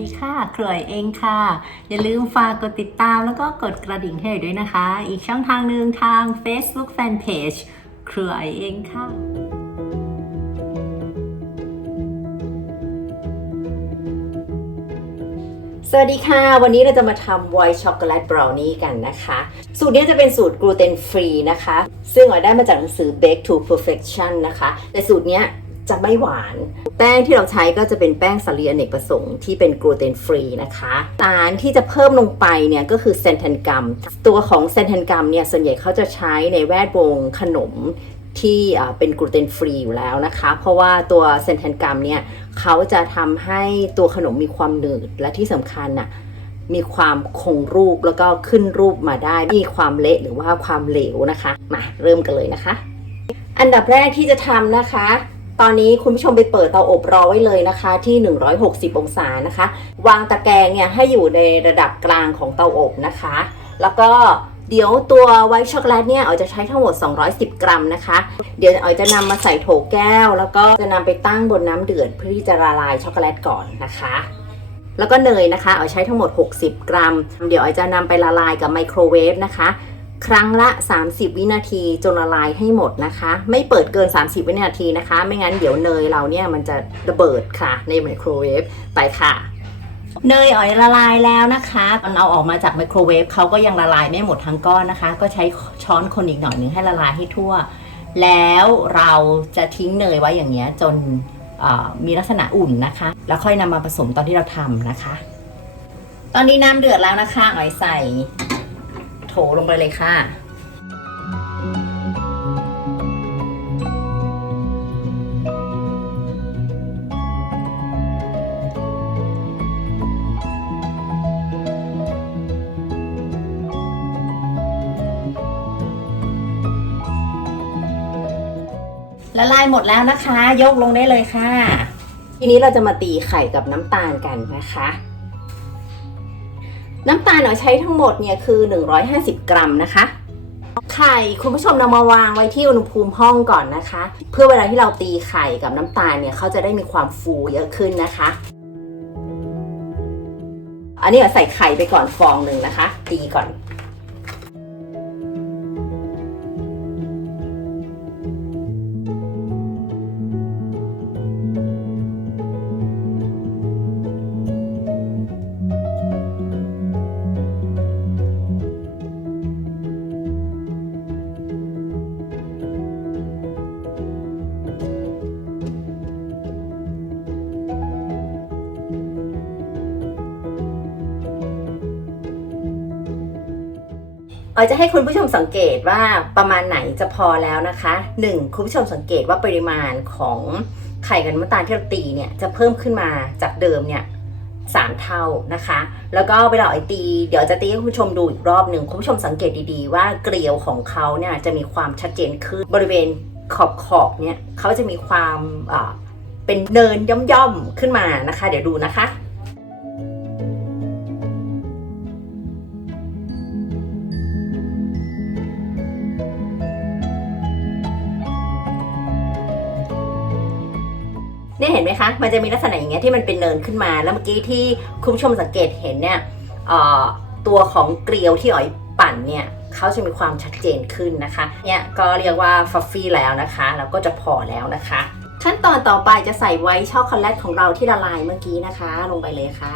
ดีค่ะเครยเองค่ะ อย่าลืมฝากกดติดตามแล้วก็กดกระดิ่งให้ด้วยนะคะ อีกช่องทางหนึ่งทาง Facebook Fanpage เครยเองค่ะสวัสดีค่ะ วันนี้เราจะมาทำ white chocolate brownie กันนะคะ สูตรนี้จะเป็นสูตรกลูเตนฟรีนะคะ ซึ่งเราได้มาจากหนังสือ bake to perfection นะคะ แต่สูตรเนี้ย จะไม่หวาน แป้งที่เราใช้ก็จะเป็นแป้งสาลีอเนกประสงค์ที่เป็นกลูเตนฟรีนะคะสารที่จะเพิ่มลงไปเนี่ยก็คือเซนเทนกัมตัวของเซนเทนกัมเนี่ยส่วนใหญ่เขาจะใช้ในแวดวงขนมที่เป็นกลูเตนฟรีอยู่แล้วนะคะ เพราะว่าตัวเซนเทนกัมเนี่ยเขาจะทำให้ตัวขนมมีความหนืดและที่สำคัญน่ะมีความคงรูปแล้วก็ขึ้นรูปมาได้ มีความเละหรือว่าความเหลวนะคะ มาเริ่มกันเลยนะคะ อันดับแรกที่จะทำนะคะ ตอนนี้คุณผู้ชมไปเปิดเตาอบรอไว้เลยนะคะที่ 160 องศานะคะ วางตะแกรงเนี่ยให้อยู่ในระดับกลางของเตาอบนะคะ แล้วก็เดี๋ยวตัวไวท์ช็อกโกแลตเนี่ยเอาจะใช้ทั้งหมด 210 กรัมนะคะ เดี๋ยวเอาจะนำมาใส่โถแก้ว แล้วก็จะนำไปตั้งบนน้ำเดือดเพื่อที่จะละลายช็อกโกแลตก่อนนะคะ แล้วก็เนยนะคะเอาใช้ทั้งหมด 60 กรัม เดี๋ยวเอาจะนำไปละลายกับไมโครเวฟนะคะ ครั้งละ 30 วินาทีจนละลายให้หมดนะคะ ไม่เปิดเกิน 30 วินาทีนะคะ ไม่งั้นเดี๋ยวเนยเราเนี่ยมันจะระเบิดค่ะในไมโครเวฟไปค่ะ เนยอ๋อยละลายแล้วนะคะตอนเอาออกมาจากไมโครเวฟเขาก็ยังละลายไม่หมดทั้งก้อนนะคะ ก็ใช้ช้อนคนอีกหน่อยหนึ่งให้ละลายให้ทั่ว แล้วเราจะทิ้งเนยไว้อย่างเงี้ยจนมีลักษณะอุ่นนะคะ แล้วค่อยนำมาผสมตอนที่เราทำนะคะ ตอนนี้น้ำเดือดแล้วนะคะอ๋อยใส่ โถลงไปเลยค่ะ ละลายหมดแล้วนะคะ ยกลงได้เลยค่ะ ทีนี้เราจะมาตีไข่กับน้ำตาลกันนะคะ น้ำตาลเราใช้ทั้งหมดเนี่ยคือ 150 กรัมนะคะไข่คุณผู้ชมนำมาวางไว้ที่อุณหภูมิห้องก่อนนะคะ เพื่อเวลาที่เราตีไข่กับน้ำตาลเนี่ยเขาจะได้มีความฟูเยอะขึ้นนะคะ อันนี้เราใส่ไข่ไปก่อนฟองหนึ่งนะคะ ตีก่อน อจะให้คุณผู้ชมสังเกตว่าประมาณไหนจะพอแล้วนะคะหนึ่งคุณผู้ชมสังเกตว่าปริมาณของไข่กับน้ำตาลที่เราตีเนี่ยจะเพิ่มขึ้นมาจากเดิมเนี่ยสามเท่านะคะ แล้วก็เวลาไอตี เดี๋ยวจะตีให้คุณผู้ชมดูอีกรอบหนึ่งคุณผู้ชมสังเกตดีๆ ว่าเกลียวของเขาเนี่ยจะมีความชัดเจนขึ้นบริเวณขอบขอบเนี่ยเขาจะมีความอ่าเป็นเนินย่อมๆขึ้นมานะคะ เดี๋ยวดูนะคะ เนี่ยเห็นไหมคะ มันจะมีลักษณะอย่างเงี้ยที่มันเป็นเนินขึ้นมา แล้วเมื่อกี้ที่คุณผู้ชมสังเกตเห็นเนี่ยตัวของเกลียวที่อ๋อยปั่นเนี่ยเขาจะมีความชัดเจนขึ้นนะคะ เนี่ยก็เรียกว่าฟัฟฟี่แล้วนะคะ แล้วก็จะพอแล้วนะคะ ขั้นตอนต่อไปจะใส่ไว้ช็อกโกแลตของเราที่ละลายเมื่อกี้นะคะ ลงไปเลยค่ะ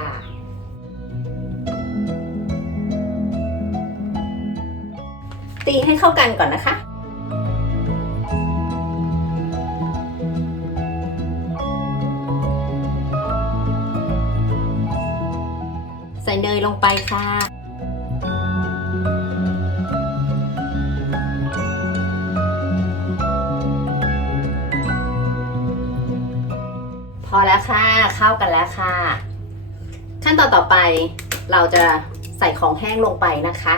ตีให้เข้ากันก่อนนะคะ ส่เนยลงไปค่ะพอแล้วค่ะเข้ากันแล้วค่ะ ขั้นตอนต่อไปเราจะใส่ของแห้งลงไปนะคะ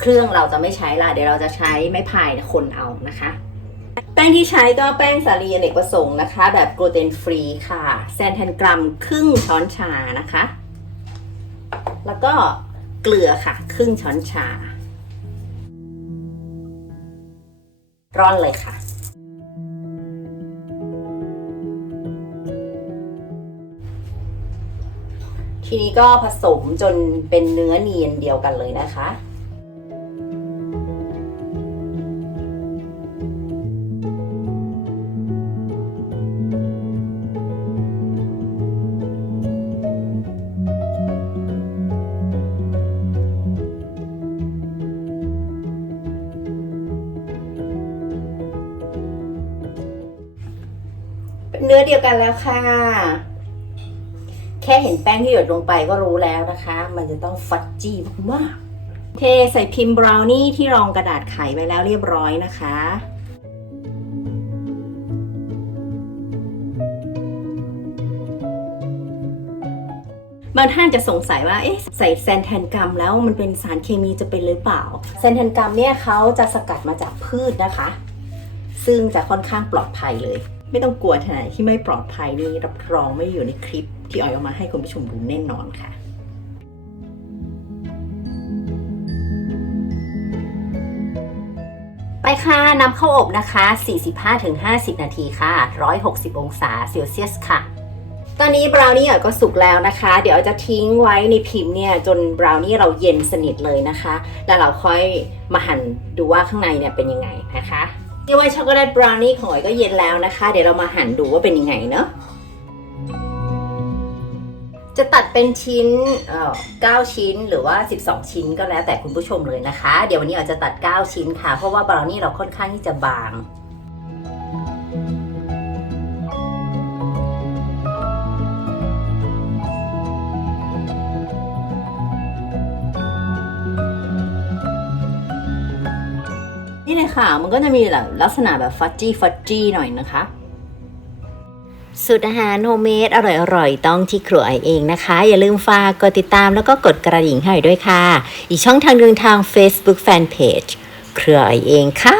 เครื่องเราจะไม่ใช้ละเดี๋ยวเราจะใช้ไม้พายเนี่ยคนเอานะคะ แป้งที่ใช้ก็แป้งสาลีอเนกประสงค์นะคะ แบบกลูเตนฟรีค่ะแซนแทนกรัมครึ่งช้อนชานะคะ แล้วก็เกลือค่ะ ครึ่งช้อนชา ร่อนเลยค่ะทีทีนี้ก็ผสมจนเป็นเนื้อเนียนเดียวกันเลยนะคะ เนื้อเดียวกันแล้วค่ะ แค่เห็นแป้งที่หยดลงไปก็รู้แล้วนะคะ มันจะต้องฟัดจี้มากๆเทใส่พิมพ์บราวนี่ที่รองกระดาษไขไว้แล้วเรียบร้อยนะคะบางท่านจะสงสัยว่า เอ๊ะ ใส่แซนแทนกัมแล้วมันเป็นสารเคมีจะเป็นหรือเปล่า แซนแทนกัมเนี่ยเขาจะสกัดมาจากพืชนะคะ ซึ่งจะค่อนข้างปลอดภัยเลย ไม่ต้องกลัวทนายที่ไม่ปลอดภัยนี่รับรองไม่อยู่ในคลิปที่ออยเอามาให้คุณผู้ชมดูแน่นอนค่ะไปค่ะนำเข้าอบนะคะ 45-50 นาทีค่ะ 160 องศาเซลเซียสค่ะ ตอนนี้บราวนี่อะก็สุกแล้วนะคะ เดี๋ยวจะทิ้งไว้ในพิมพ์เนี่ยจนบราวนี่เราเย็นสนิทเลยนะคะ แล้วเราค่อยมาหั่นดูว่าข้างในเนี่ยเป็นยังไงนะคะ นี่ว่าช็อกโกแลตบราวนี่ของอ๋อยก็เย็นแล้วนะคะ เดี๋ยวเรามาหั่นดูว่าเป็นยังไงเนาะจะตัดเป็นชิ้นเอ่อ9ชิ้นหรือว่า 12 ชิ้นก็แล้วแต่คุณผู้ชมเลยนะคะ เดี๋ยววันนี้อาจจะตัด 9 ชิ้นค่ะ เพราะว่าบราวนี่เราค่อนข้างที่จะบาง เลยค่ะ มันก็จะมีแบบลักษณะแบบฟัดจี้ฟัดจี้หน่อยนะคะสูตรอาหารโฮมเมดอร่อยๆ ต้องที่ครัวไอเองนะคะ อย่าลืมฝากกดติดตามแล้วก็กดกระดิ่งให้ด้วยค่ะ อีกช่องทางหนึ่งทาง Facebook Fanpage ครัวไอเองค่ะ